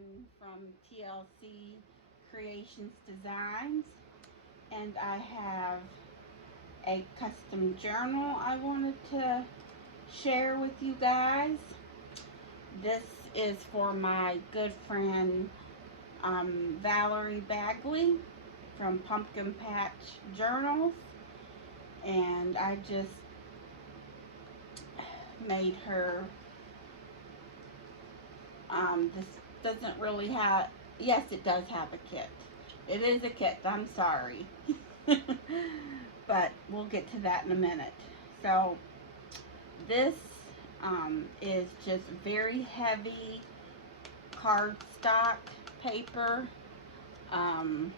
Valerie from TLC Creations Designs, and I have a custom journal I wanted to share with you guys. This is for my good friend Valerie Bagley from Pumpkin Patch Journals, and I just made her. This doesn't really have. Yes, it does have a kit. It is a kit. I'm sorry. But we'll get to that in a minute. So this is just very heavy cardstock paper. Um,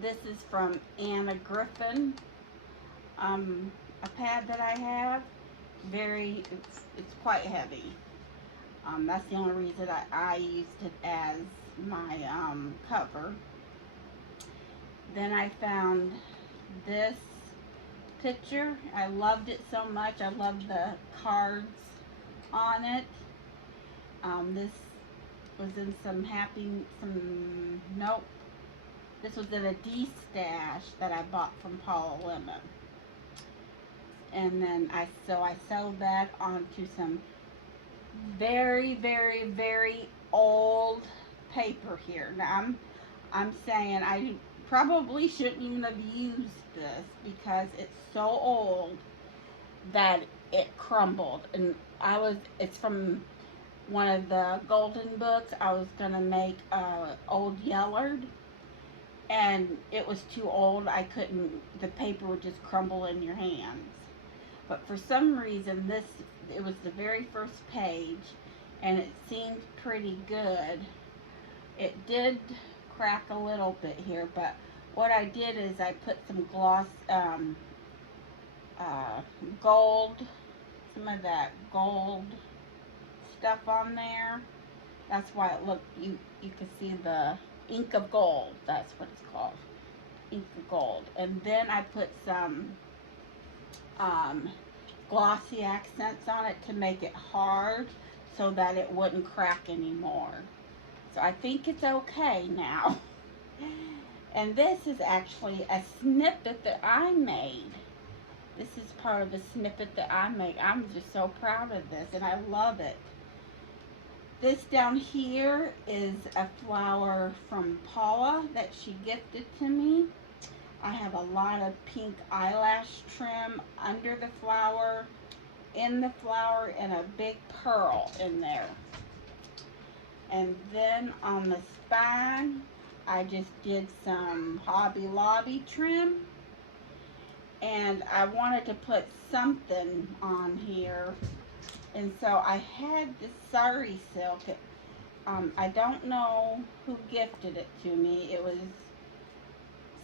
this is from Anna Griffin, a pad that I have. It's quite heavy. That's the only reason I used it as my cover. Then I found this picture. I loved it so much. I loved the cards on it. This was in nope. This was in a D-stash that I bought from Paula Lemon. And then I sewed that onto some very, very, very old paper here. Now I'm saying I probably shouldn't even have used this because it's so old that it crumbled. And it's from one of the golden books. I was gonna make Old Yellard, and it was too old. I couldn't. The paper would just crumble in your hands. But for some reason, it was the very first page, and it seemed pretty good. It did crack a little bit here, but what I did is I put some gold, some of that gold stuff on there. That's why it looked, you can see the ink of gold. That's what it's called, ink of gold. And then I put some glossy accents on it to make it hard so that it wouldn't crack anymore. So I think it's okay now. And this is actually a snippet that I made. This is part of the snippet that I made. I'm just so proud of this, and I love it. This down here is a flower from Paula that she gifted to me. I have a lot of pink eyelash trim under the flower, in the flower, and a big pearl in there. And then on the spine, I just did some Hobby Lobby trim. And I wanted to put something on here. And so I had this sari silk. I don't know who gifted it to me. It was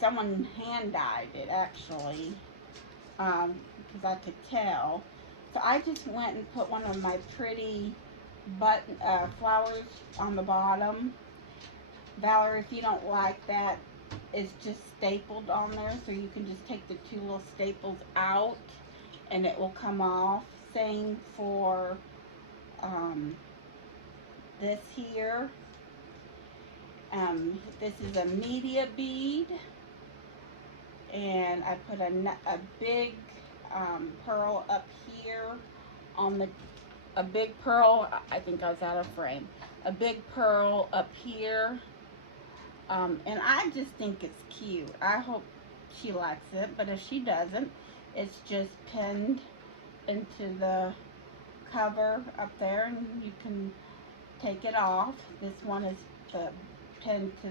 someone hand dyed it actually, because I could tell. So I just went and put one of my pretty flowers on the bottom. Valerie, if you don't like that, it's just stapled on there, so you can just take the two little staples out and it will come off. Same for this here. This is a media bead, and I put a big pearl up here on a big pearl. I think I was out of frame. A big pearl up here. And I just think it's cute. I hope she likes it, but if she doesn't, it's just pinned into the cover up there, and you can take it off. This one is pinned to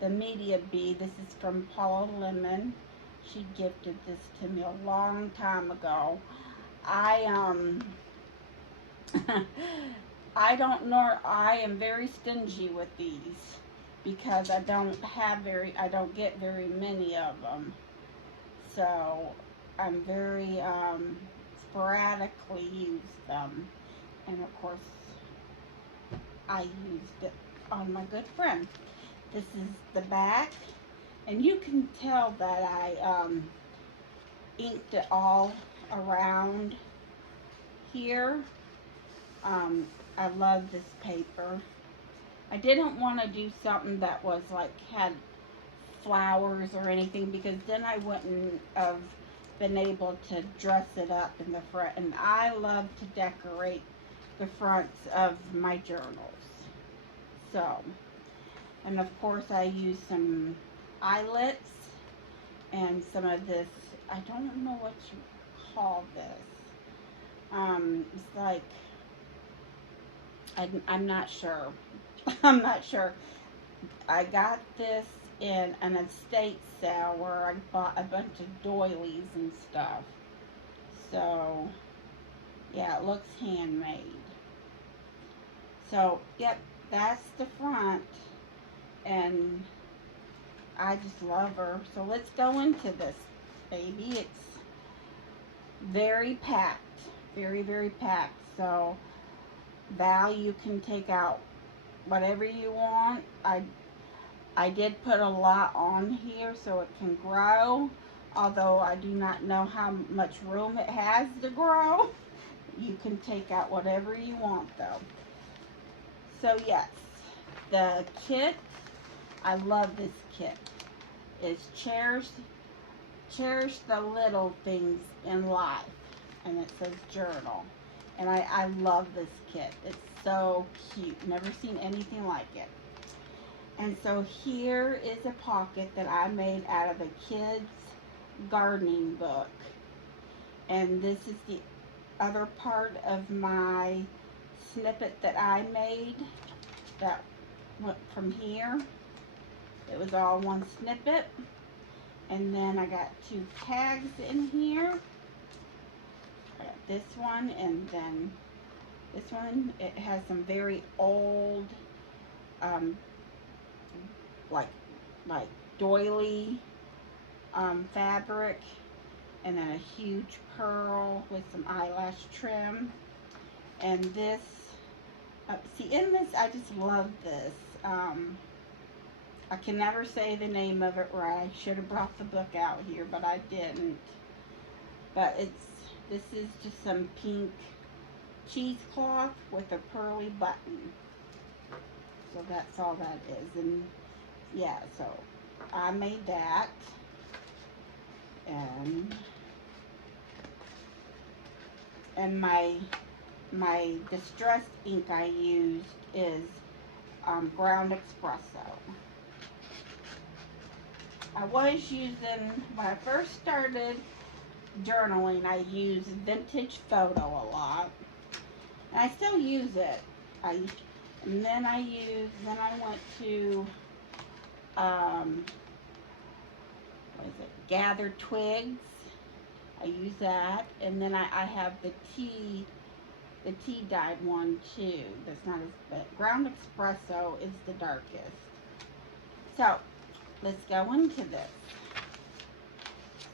the media bead. This is from Paula Lemon. She gifted this to me a long time ago. I I am very stingy with these because I don't get very many of them. So I'm very sporadically use them. And of course, I used it on my good friend. This is the back, and you can tell that I inked it all around here. I love this paper. I didn't want to do something that was like had flowers or anything, because then I wouldn't have been able to dress it up in the front. And I love to decorate the fronts of my journals. So, and of course I use some eyelets and some of this, I don't know what you call this. It's like, I'm not sure. I'm not sure. I got this in an estate sale where I bought a bunch of doilies and stuff. So, yeah, it looks handmade. So, yep, that's the front. And I just love her. So let's go into this, baby. It's very packed. Very, very packed. So, Val, you can take out whatever you want. I did put a lot on here so it can grow, although I do not know how much room it has to grow. You can take out whatever you want though. So yes, the kit, I love this kit. It's cherish the little things in life, and it says journal. And I love this kit. It's so cute. Never seen anything like it. And so here is a pocket that I made out of a kid's gardening book. And this is the other part of my snippet that I made that went from here. It was all one snippet. And then I got 2 tags in here. I got this one and then this one. It has some very old like doily fabric, and then a huge pearl with some eyelash trim. And this, see in this, I just love this. I can never say the name of it right. I should have brought the book out here, but I didn't. But this is just some pink cheesecloth with a pearly button. So that's all that is. And yeah, so I made that. And my distressed ink I used is ground espresso. I was using, when I first started journaling, I used vintage photo a lot, and I still use it. And then I went to what is it, Gather Twigs. I use that, and then I have the tea dyed one too. That's not as bad. Ground espresso is the darkest. So let's go into this.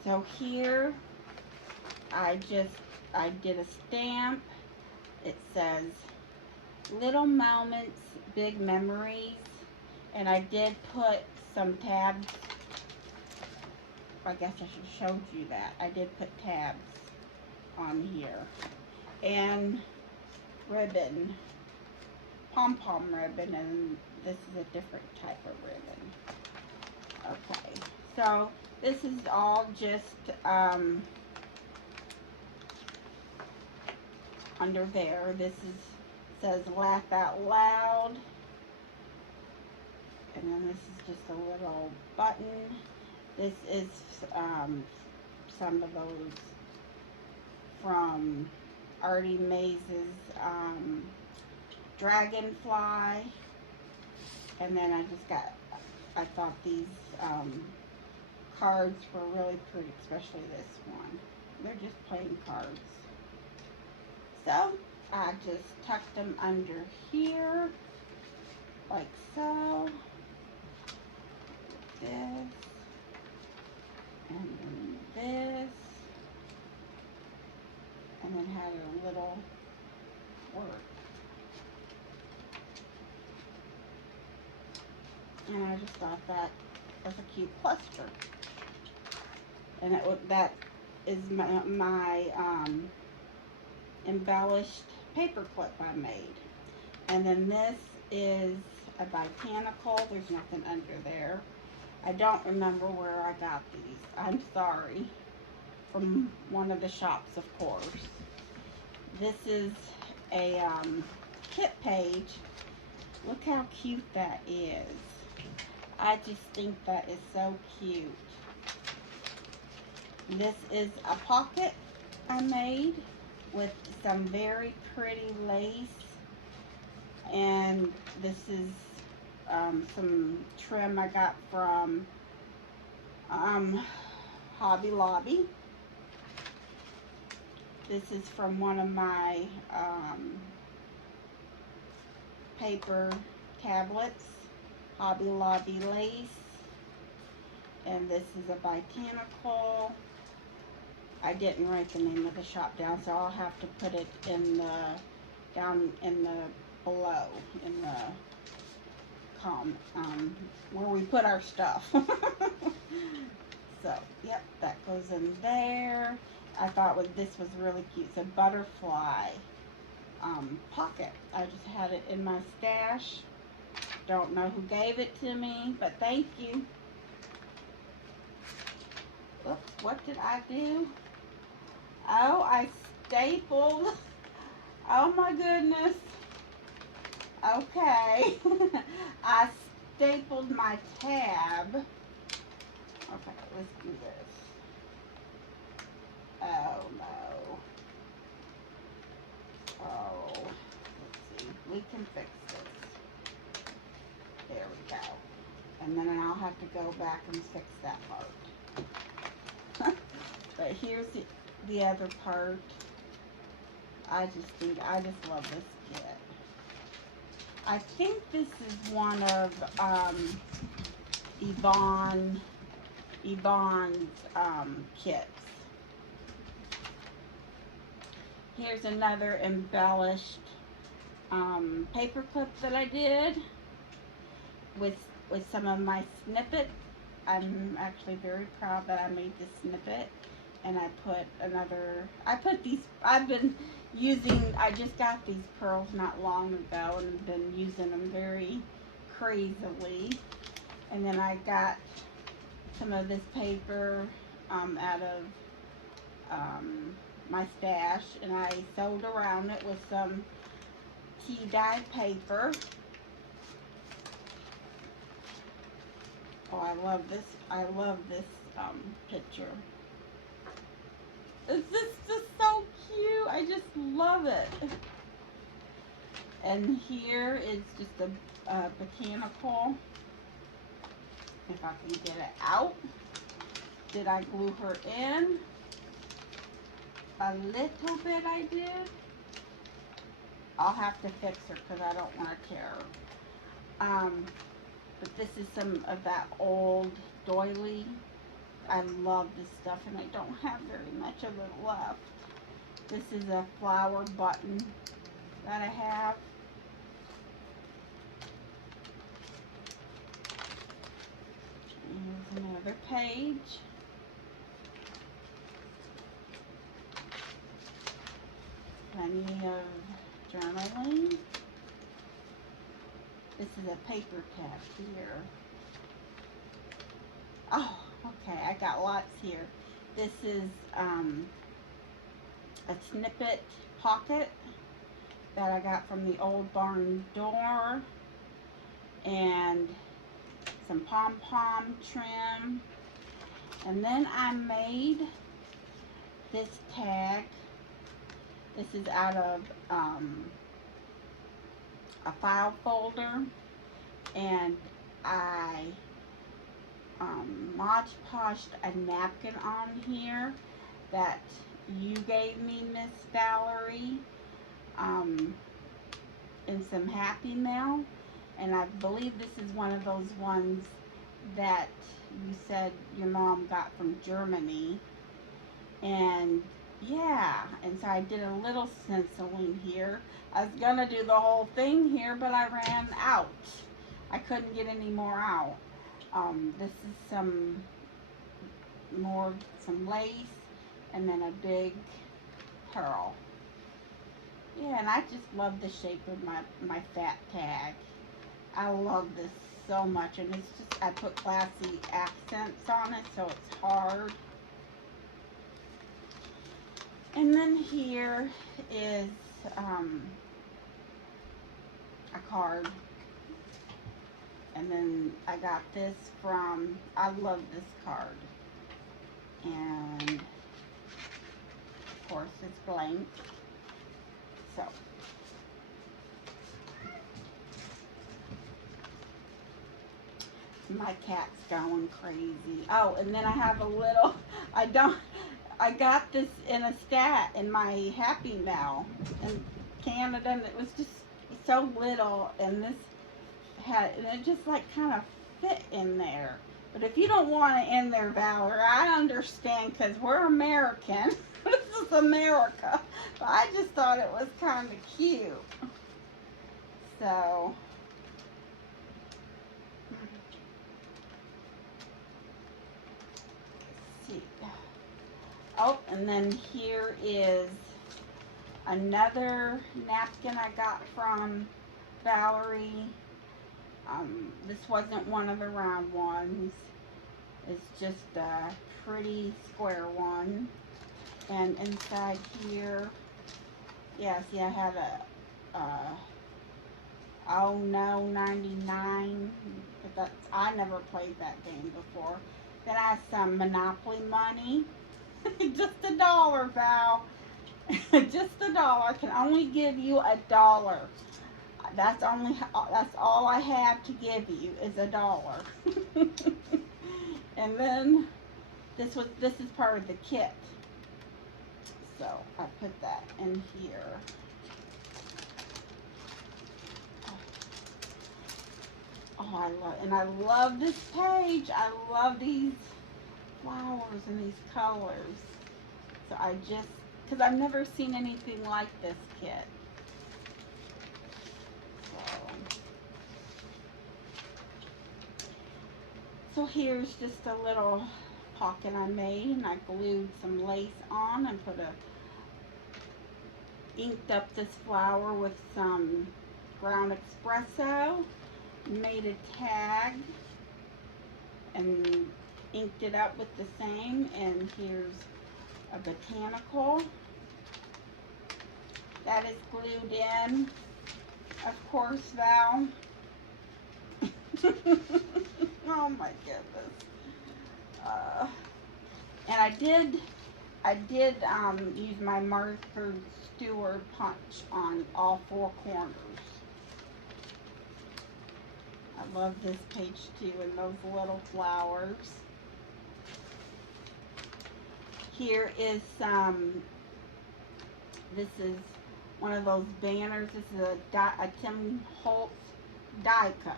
So here I did a stamp. It says little moments, big memories, and I did put some tabs. I guess I should have showed you that. I did put tabs on here. And ribbon, pom-pom ribbon, and this is a different type of ribbon. Okay, so this is all just under there. This says laugh out loud, and then this is just a little button. This is some of those from Artie Maze's Dragonfly. And then I thought these cards were really pretty, especially this one. They're just plain cards. So I just tucked them under here, like so. This. And then this. And then had a little work. And I just thought that was a cute cluster. And that is my embellished paper clip I made. And then this is a botanical. There's nothing under there. I don't remember where I got these. I'm sorry. From one of the shops, of course. This is a kit page. Look how cute that is. I just think that is so cute. This is a pocket I made with some very pretty lace. And this is some trim I got from Hobby Lobby. This is from one of my paper tablets, Hobby Lobby lace. And this is a botanical. I didn't write the name of the shop down, so I'll have to put it in the down in the below in the where we put our stuff. So yep, that goes in there. I thought this was really cute. It's a butterfly pocket. I just had it in my stash. Don't know who gave it to me, but thank you. Oops, what did I do? Oh, I stapled. Oh my goodness. Okay. I stapled my tab. Okay, let's do this. Oh no. Oh, let's see. We can fix this. There we go. And then I'll have to go back and fix that part. But here's the other part. I just love this kit. I think this is one of Yvonne's kits. Here's another embellished paper clip that I did with some of my snippet. I'm actually very proud that I made this snippet. And I put these, I just got these pearls not long ago and have been using them very crazily. And then I got some of this paper out of my stash, and I sewed around it with some tea dye paper. Oh, I love this picture. It's just so cute. I just love it. And here is just a botanical. If I can get it out. Did I glue her in? A little bit I did. I'll have to fix her because I don't want to tear her. But this is some of that old doily. I love this stuff and I don't have very much of it left. This is a flower button that I have. Here's another page. Plenty of journaling. This is a paper tab here. Oh, okay, I got lots here. This is a snippet pocket that I got from the old barn door, and some pom-pom trim. And then I made this tag. This is out of a file folder, and I Mod Podged a napkin on here that you gave me, Miss Valerie, in some Happy Mail, and I believe this is one of those ones that you said your mom got from Germany. And yeah, and so I did a little stenciling here. I was gonna do the whole thing here, but I ran out. I couldn't get any more out. This is some lace, and then a big pearl. Yeah, and I just love the shape of my fat tag. I love this so much, and it's just, I put classy accents on it, so it's hard. And then here is a card. And then I got this from, I love this card. And of course it's blank. So my cat's going crazy. Oh, and then I have a little, I got this in a stat in my Happy Mail in Canada, and it was just so little, and this and it just like kind of fit in there. But if you don't want it in there, Valerie, I understand, because we're American. This is America. But I just thought it was kind of cute. So let's see. Oh, and then here is another napkin I got from Valerie. This wasn't one of the round ones. It's just a pretty square one. And inside here, yeah, see, I had oh no 99, but that's, I never played that game before. Then I have some Monopoly money. Just $1, Val. Just $1. I can only give you $1. That's all I have to give you is $1. And then this is part of the kit. So I put that in here. Oh, I love this page. I love these flowers and these colors. So because I've never seen anything like this kit. So here's just a little pocket I made, and I glued some lace on and inked up this flower with some ground espresso, made a tag and inked it up with the same. And here's a botanical that is glued in, of course, Val. Oh my goodness. And I did use my Martha Stewart punch on all 4 corners. I love this page too, and those little flowers. Here is this is one of those banners. This is a Tim Holtz die cut.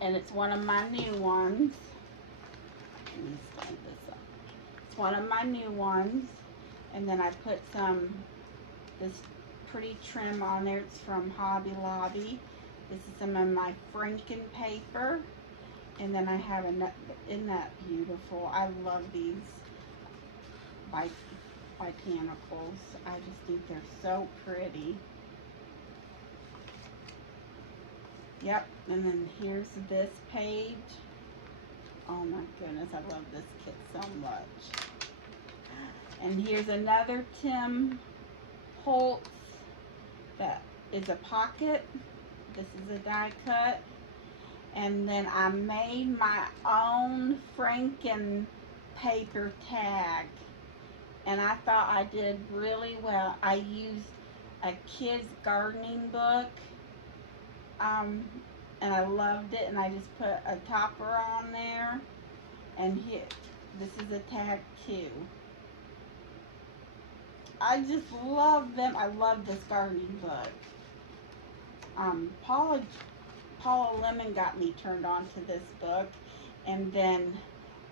And it's one of my new ones. Let me stand this up. It's one of my new ones. And then I put this pretty trim on there. It's from Hobby Lobby. This is some of my Franken paper. And then I have isn't that beautiful? I love these botanicals. I just think they're so pretty. Yep, and then here's this page. Oh my goodness, I love this kit so much. And here's another Tim Holtz that is a pocket. This is a die cut. And then I made my own Franken paper tag. And I thought I did really well. I used a kid's gardening book. And I loved it, and I just put a topper on there, and here, this is a tag too. I just love them. I love this gardening book. Paula Lemon got me turned on to this book, and then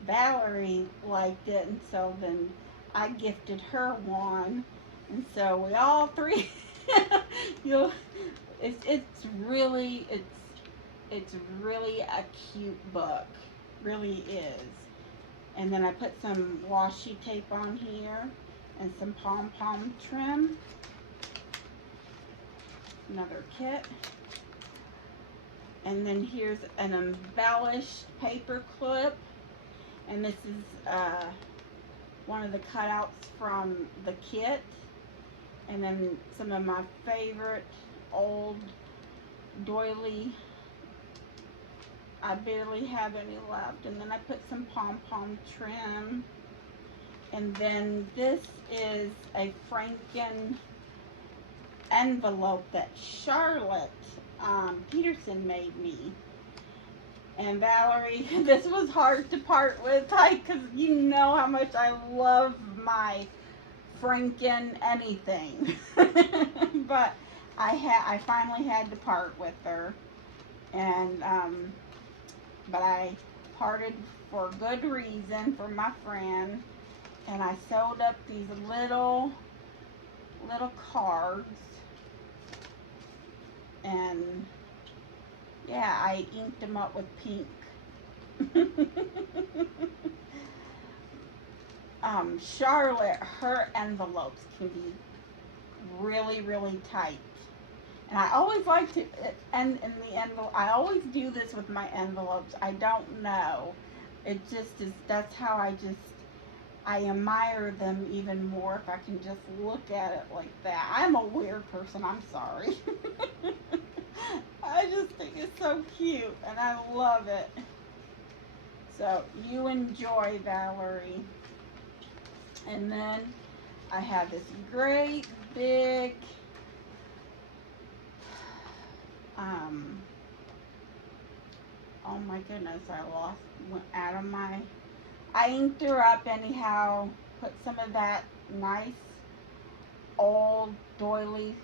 Valerie liked it, and so then I gifted her one, and so we all three, it's really a cute book, really is. And then I put some washi tape on here and some pom-pom trim. Another kit. And then here's an embellished paper clip. And this is one of the cutouts from the kit. And then some of my favorite old doily. I barely have any left. And then I put some pom-pom trim. And then this is a Franken envelope that Charlotte Peterson made me. And Valerie, this was hard to part with, because you know how much I love my Franken anything. But I finally had to part with her, and but I parted for good reason, for my friend, and I sewed up these little cards, and yeah, I inked them up with pink. Charlotte, her envelopes can be really, really tight. And I always like to, and in the envelope, I always do this with my envelopes. I don't know. It just is, that's how I admire them even more if I can just look at it like that. I'm a weird person, I'm sorry. I just think it's so cute, and I love it. So, you enjoy, Valerie. And then I have this great big oh my goodness, went out of my, I inked her up anyhow, put some of that nice old doily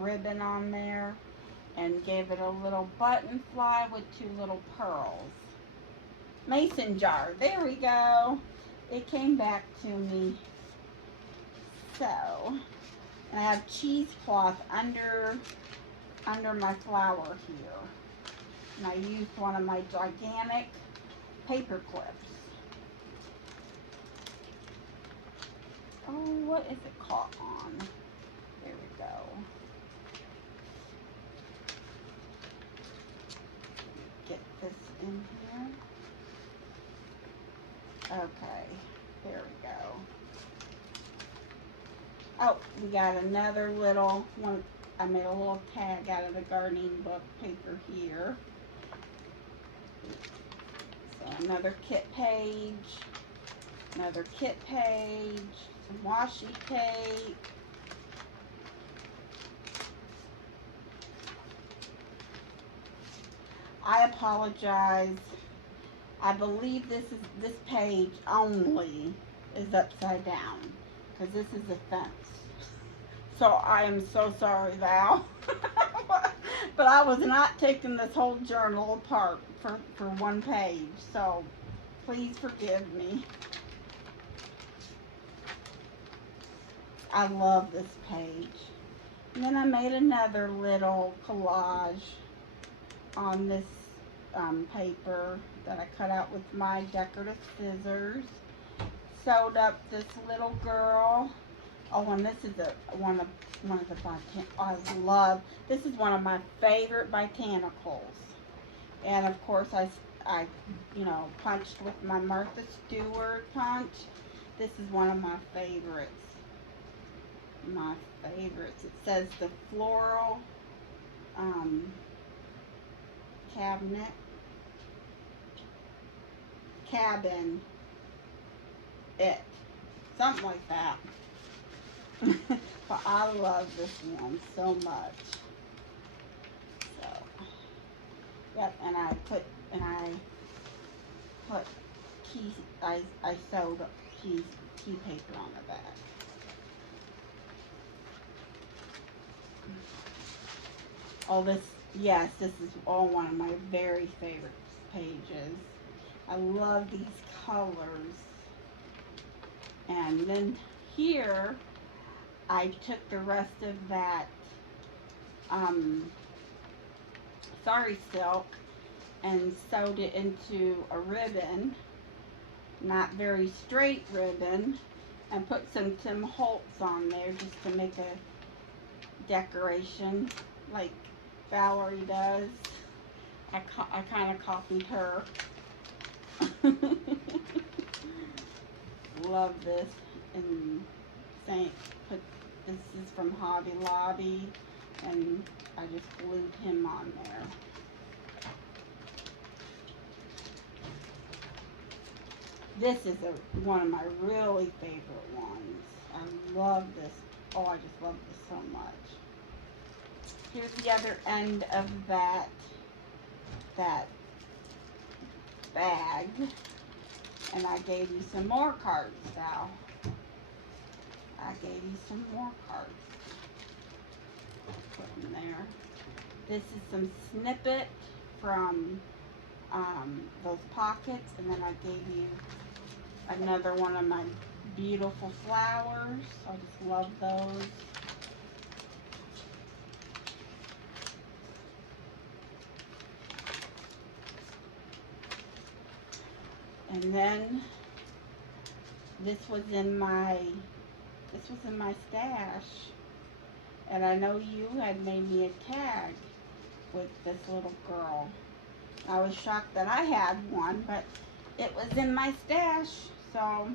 ribbon on there, and gave it a little button fly with 2 little pearls. Mason jar, there we go. It came back to me. So, and I have cheesecloth under my flower here. And I used one of my gigantic paper clips. Oh, what is it caught on? There we go. Get this in here. Okay, there we go. Oh, we got another little one. I made a little tag out of the gardening book paper here. So another kit page, some washi tape. I apologize. I believe this page only is upside down, because this is a fence. So I am so sorry, Val. But I was not taking this whole journal apart for one page, so please forgive me. I love this page. And then I made another little collage on this paper that I cut out with my decorative scissors. Sewed up this little girl. Oh, and this is one of the I love. This is one of my favorite botanicals. And of course, I punched with my Martha Stewart punch. This is one of my favorites. It says the floral cabin, something like that. But I love this one so much. So, yep, and I sewed up key paper on the back. Oh, this is all one of my very favorite pages. I love these colors. And then here, I took the rest of that sari silk and sewed it into a ribbon, not very straight ribbon, and put some Tim Holtz on there just to make a decoration. like Valerie does. I kind of copied her. Love this. And Saint put, this is from Hobby Lobby, and I just glued him on there. This is one of my really favorite ones. I love this. Oh, I just love this so much. Here's the other end of that bag. And I gave you some more cards, Val. I gave you some more cards. Put them there. This is some snippet from those pockets, and then I gave you another one of my beautiful flowers. I just love those. And then this was in my stash, and I know you had made me a tag with this little girl. I was shocked that I had one, but it was in my stash, so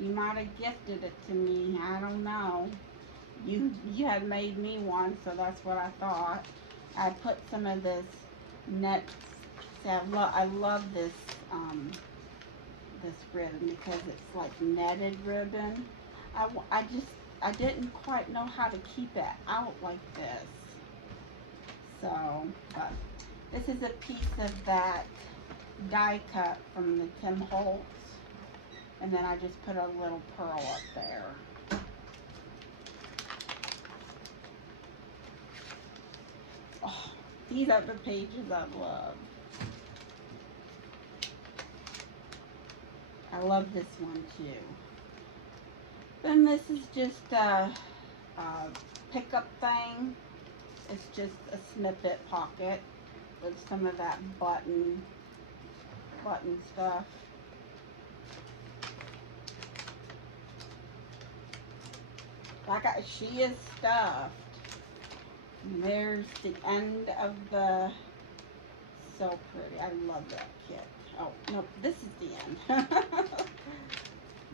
you might have gifted it to me. I don't know. You had made me one, so that's what I thought. I put some of this net. See, I love this this ribbon because it's like netted ribbon. I didn't quite know how to keep it out like this. So, but this is a piece of that die cut from the Tim Holtz, and then I just put a little pearl up there. Oh, these are the pages I love. I love this one too. Then this is just a pickup thing. It's just a snippet pocket with some of that button stuff. She is stuffed. And there's the end of the, so pretty. I love that kit. Oh, no, this is the end.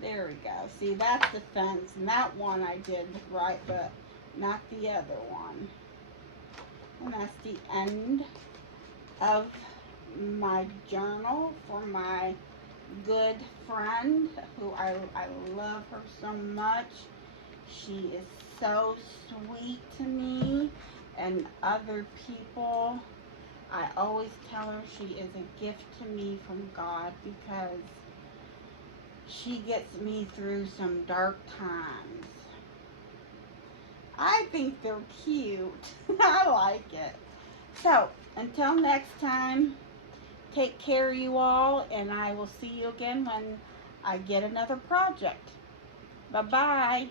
There we go. See, that's the fence, and that one I did right, but not the other one. And that's the end of my journal for my good friend, who I love her so much. She is so sweet to me and other people. I always tell her she is a gift to me from God because she gets me through some dark times. I think they're cute. I like it. So, until next time, take care, you all, and I will see you again when I get another project. Bye-bye.